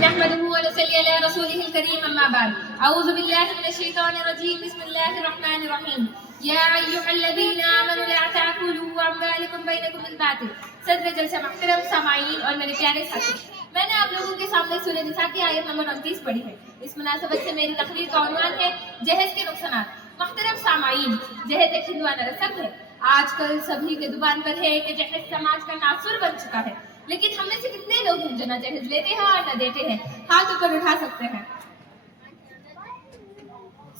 نحمده ونصلي على رسوله الكريم أما بعد أعوذ بالله من الشيطان الرجيم بسم الله الرحمن الرحيم يا أيها الذين آمنوا لا تأكلوا أموالكم بينكم بالباطل صدر جلسہ محترم سامعین اور میرے پیارے ساتھی، میں نے آپ لوگوں کے سامنے سورہ نساء کی آیت نمبر 29 پڑھی ہے۔ اس مناسبت سے میری تقریر کا عنوان ہے جہیز کے نقصانات۔ محترم سامعین، جہیز ایک ہندوانہ رسم ہے۔ آج کل سبھی کے زبان پر ہے کہ جہیز سماج کا ناصر بن چکا ہے، لیکن ہم میں سے کتنے لوگ ہیں جو نہ جہیز لیتے ہیں اور نہ دیتے ہیں؟ ہاتھ اوپر اٹھا سکتے ہیں۔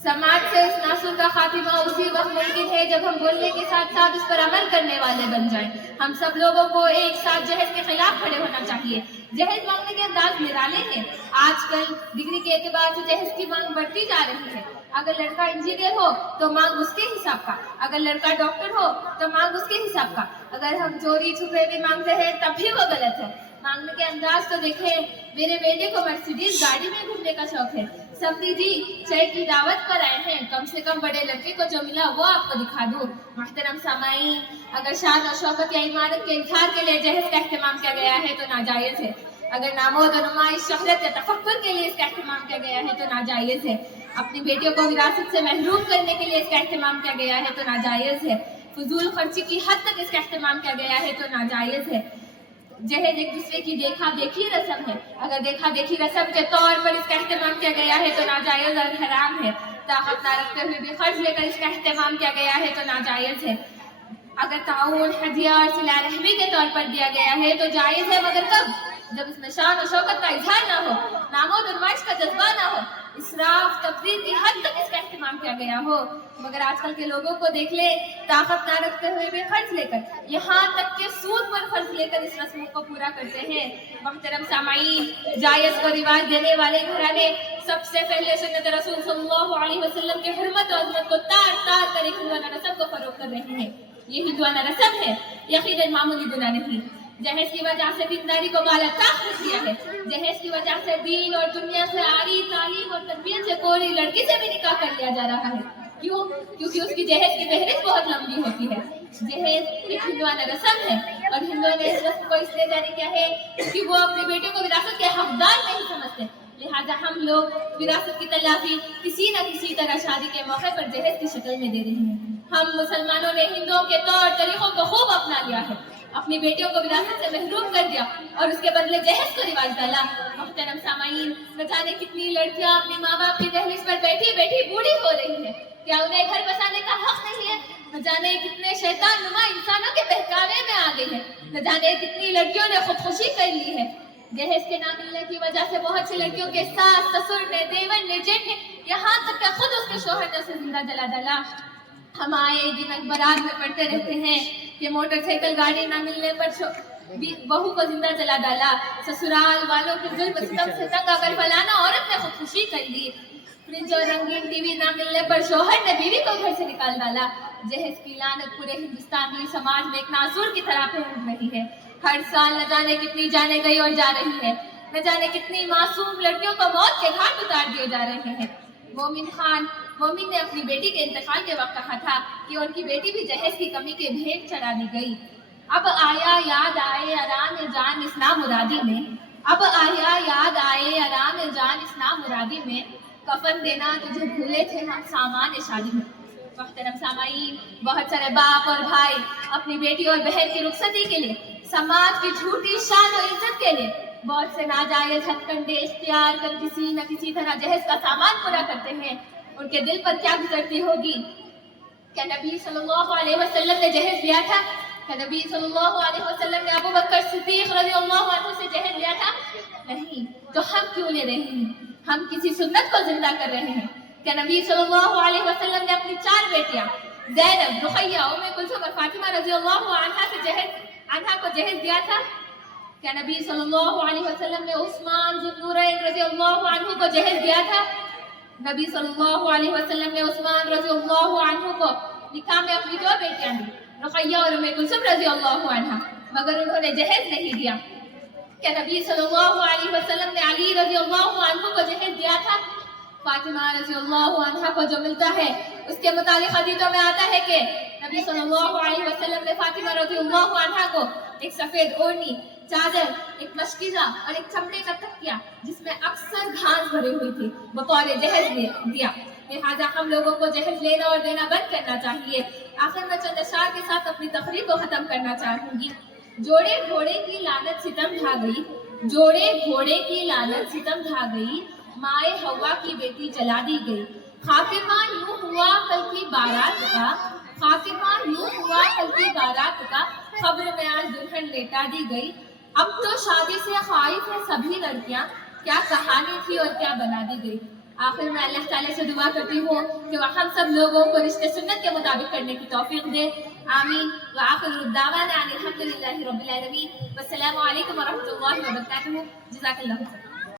سماج سے اس ناصر کا خاتمہ اسی وقت ممکن ہے جب ہم بولنے کے ساتھ ساتھ اس پر عمل کرنے والے بن جائیں۔ ہم سب لوگوں کو ایک ساتھ جہیز کے خلاف کھڑے ہونا چاہیے۔ جہیز مانگنے کے انداز نرالے ہیں۔ آج کل ڈگری کے اعتبار سے جہیز کی مانگ بڑھتی جا رہی ہے۔ اگر لڑکا انجینئر ہو تو مانگ اس کے حساب کا، اگر لڑکا ڈاکٹر ہو تو مانگ اس کے حساب کا۔ اگر ہم چوری چھپے بھی مانگتے ہیں تب بھی وہ غلط ہے۔ مانگنے کے انداز تو دیکھیں، میرے بیٹے کو مرسیڈیز گاڑی میں گھومنے کا شوق ہے۔ سمدھی جی چائے کی دعوت پر آئے ہیں، کم سے کم بڑے لڑکے کو جو ملا وہ آپ کو دکھا دوں۔ محترم سامعین، اگر شان و شوکت یا عمارت کے اظہار کے لیے جہیز کا اہتمام کیا گیا ہے تو ناجائز ہے۔ اگر نامود و نمائش، شہرت یا تفکر کے لیے اس کا اہتمام کیا گیا ہے تو ناجائز ہے۔ اپنی بیٹیوں کو وراثت سے محروم کرنے کے لیے اس کا اہتمام کیا گیا ہے تو ناجائز ہے۔ فضول خرچی کی حد تک اس کا اہتمام کیا گیا ہے تو ناجائز ہے۔ جہیز ایک دوسرے کی دیکھا دیکھی رسم ہے۔ اگر دیکھا دیکھی رسم کے طور پر اس کا اہتمام کیا گیا ہے تو ناجائز اور حرام ہے۔ طاقت نہ رکھتے ہوئے بھی قرض لے کر اس کا اہتمام کیا گیا ہے تو ناجائز ہے۔ اگر تعاون، ہدیہ اور صلہ رحمی کے طور پر دیا گیا ہے تو جائز ہے، مگر کب؟ جب اس میں شان و شوکت کا اظہار نہ ہو، نامود و نمائش کا جذبہ نہ ہو، اسراف تفریط کی حد تک اس کا اہتمام کیا گیا ہو۔ مگر آج کل کے لوگوں کو دیکھ لے، طاقت نہ رکھتے ہوئے بھی قرض لے کر، یہاں تک کہ سود پر قرض لے کر اس رسم کو پورا کرتے ہیں۔ محترم سامعین، جائز کو رواج دینے والے گھرانے سب سے پہلے سنت رسول صلی اللہ علیہ وسلم کے حرمت و عظمت کو تار تار کر ایک ہندوانہ رسم کو فروغ کر رہے ہیں۔ یہ ہندوانہ رسم ہے، یقیناً معمولی گناہ نہیں۔ جہیز کی وجہ سے دینداری کو بالا طاق رکھ دیا ہے۔ جہیز کی وجہ سے دین اور دنیا سے عاری تعلیم اور تربیت سے کوری لڑکی سے بھی نکاح کر لیا جا رہا ہے۔ کیوں؟ کیونکہ اس کی جہیز کی فہرست بہت لمبی ہوتی ہے۔ جہیز ایک ہندوانہ رسم ہے، اور ہندوانہ اس رسم کو اس لیے جاری کیا ہے کیونکہ وہ اپنے بیٹے کو وراثت کے حقدار نہیں سمجھتے۔ لہٰذا ہم لوگ وراثت کی تلافی کسی نہ کسی طرح شادی کے موقع پر جہیز کی شکل میں دے رہے ہیں۔ ہم مسلمانوں نے ہندوؤں کے طور طریقوں کو خوب اپنا لیا ہے، اپنی بیٹیوں کو وراثت سے محروم کر دیا اور اس کے بدلے جہیز کو رواج ڈالا۔ محترم سامعین، نہ جانے کتنی لڑکیاں اپنی ماں باپ کی دہلیز پر بیٹھی بیٹھی بوڑھی ہو رہی ہیں۔ کیا انہیں گھر بسانے کا حق نہیں ہے؟ نہ جانے کتنے شیطان نما انسانوں کے بہکاوے میں آ گئی ہے۔ نہ جانے کتنی لڑکیوں نے خودکشی کر لی ہے۔ جہیز کے نہ ملنے کی وجہ سے بہت سی لڑکیوں کے ساس، سسر نے، دیور نے، جیٹھ نے، یہاں تک کہ خود اس کے شوہر نے اسے زندہ جلا ڈالا۔ ہم آئے دن اخبارات میں پڑھتے رہتے ہیں کہ موٹر سائیکل گاڑی نہ ملنے پر بہو کو زندہ جلا ڈالا، سسرال والوں کے ظلم ستم سے تنگ آ کر فلانا عورت نے خودکشی کر لی، فرج اور رنگین ٹی وی نہ ملنے پر شوہر نے بیوی کو گھر سے نکال ڈالا۔ جہیز کی لعنت پورے ہندوستانی سماج میں ایک ناصور کی طرح پھیل رہی ہے۔ ہر سال نہ جانے کتنی جانیں گئی اور جا رہی ہے، نہ جانے کتنی معصوم لڑکیوں کو موت کے گھاٹ اتار دیے جا رہے ہیں۔ مومن نے اپنی بیٹی کے انتقال کے وقت کہا تھا کہ ان کی بیٹی بھی جہیز کی کمی کے بھیٹ چڑھا دی گئی۔ اب آیا یاد آئے آرام جان اسنا مرادی میں، اب آیا یاد آئے آرام جان اسنا مرادی میں، کفن دینا تجھے بھولے تھے ہم سامان شادی میں۔ محترم سامعین، بہت سارے باپ اور بھائی اپنی بیٹی اور بہن کی رخصتی کے لیے، سماج کی جھوٹی شان و عزت کے لیے بہت سے ناجائز ہتھ کنڈے اختیار کر کسی نہ کسی طرح جہیز کا سامان پورا کرتے ہیں۔ ان کے دل پر کیا گزرتی ہوگی؟ کیا نبی صلی اللہ علیہ وسلم نے جہیز لیا تھا؟ کیا نبی صلی اللہ علیہ وسلم نے ابو بکر صدیق رضی اللہ عنہ سے جہیز لیا تھا؟ نہیں، تو ہم کیوں لے رہے ہیں؟ ہم کسی سنت کو زندہ کر رہے ہیں۔ کیا نبی صلی اللہ علیہ وسلم نے اپنی 4 بیٹیاں زینب، رقیہ، ام کلثوم اور فاطمہ رضی اللہ عنہا کو جہیز دیا تھا؟ کیا نبی صلی اللہ علیہ وسلم نے عثمان ذو النورین رضی اللہ عنہ کو جہیز دیا تھا؟ نبی صلی اللہ علیہ وسلم نے عثمان رضی اللہ عنہ کو نکاح میں اپنی 2 بیٹیاں دی، رقیہ اور ام کلثوم رضی اللہ عنہا، مگر انہوں نے جہیز نہیں دیا۔ کیا نبی صلی اللہ علیہ وسلم نے علی رضی اللہ عنہ کو جہیز دیا تھا؟ فاطمہ رضی اللہ عنہ کو جو ملتا ہے اس کے متعلق حدیثوں میں آتا ہے کہ نبی صلی اللہ علیہ وسلم نے فاطمہ رضی اللہ عنہ کو ایک سفید اوڑھنی، چادر، ایک مشکیزہ اور ایک چمڑے کا تکیہ جس میں اکثر گھاس بھری ہوئی تھی بطور جہیز دیا۔ لہٰذا ہم لوگوں کو جہیز لینا اور دینا بند کرنا چاہیے۔ آخر میں چند اشعار کے ساتھ اپنی تقریر کو ختم کرنا چاہوں گی۔ جوڑے گھوڑے کی لعنت ستم ڈھا گئی، جوڑے گھوڑے کی لعنت ستم ڈھا گئی، مائے ہوا کی بیٹی جلا دی گئی۔ خاتمہ یوں ہوا کل کی بارات کا، خاتمہ یوں ہوا کل کی بارات کا، قبر میں آج دلہن لیٹا دی گئی۔ اب تو شادی سے خائف ہیں سبھی لڑکیاں، کیا کہانی تھی اور کیا بنا دی گئی۔ آخر میں اللہ تعالیٰ سے دعا کرتی ہوں کہ وہ ہم سب لوگوں کو رشتے سنت کے مطابق کرنے کی توفیق دے، آمین۔ وآخر دعوانا ان الحمد للہ رب العالمین، والسلام علیکم ورحمۃ اللہ وبرکاتہ۔ جزاک اللہ خیر۔